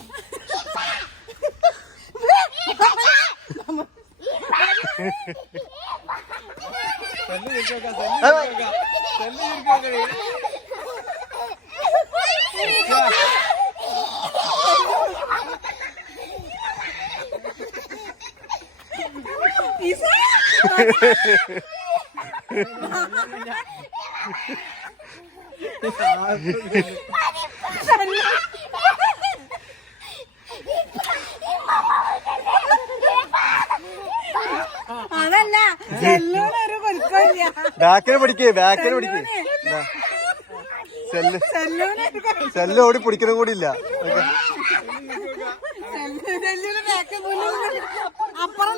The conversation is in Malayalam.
ഇരിക്കാ ബാക്കിൽ പിടിക്ക് ബാക്കിൽ പിടിക്ക്. ഓടി പിടിക്കണം കൂടി ഇല്ല. അപ്പുറം